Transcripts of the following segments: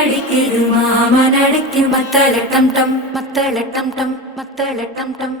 அடிக்குது மாமன் அடிக்கு மத்தள டம் டம் மத்தள டம் டம் மத்தள டம் டம்.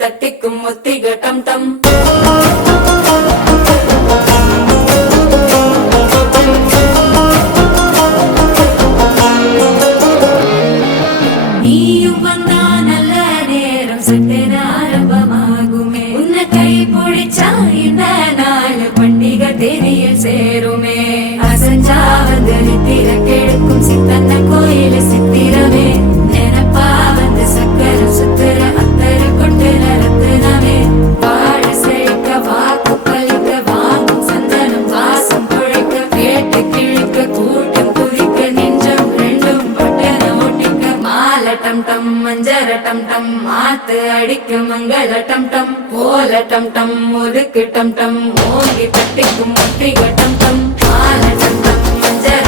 தட்டிக்கும் ஒத்திக டம் டம். நீயும் வந்தா நல்ல நேரம் சட்டென ஆரம்பமாகுமே. உன்னை கை பிடிச்சா இந்த நாள் பண்டிகை தேதியில் சேருமே. அசஞ்சா வந்து நித்திர கெடுக்கும் சித்தன்ன கோயில சித்திரமே. நினப்பா வந்து சக்கர சுத்திர அத்தர கொண்டு நடத்துனவே. வாழ செழிக்க வாக்கு பலிக்க வாங்கும் சந்தனம் வாசம் குழைக்க. கேட்டு கிழிக்க கூட்டம் குதிக்க நெஞ்சம் ரெண்டும் பட்டன ஒட்டிக்க. மால டம் டம் மஞ்சர டம் டம் மாத்து அடிக்க மங்கள டம் டம். கோல டம் டம் ஒதுக்கு டம் டம் ஓங்கி தட்டிக்கும் ஒத்திக டம் டம். மால டம் டம் மஞ்சர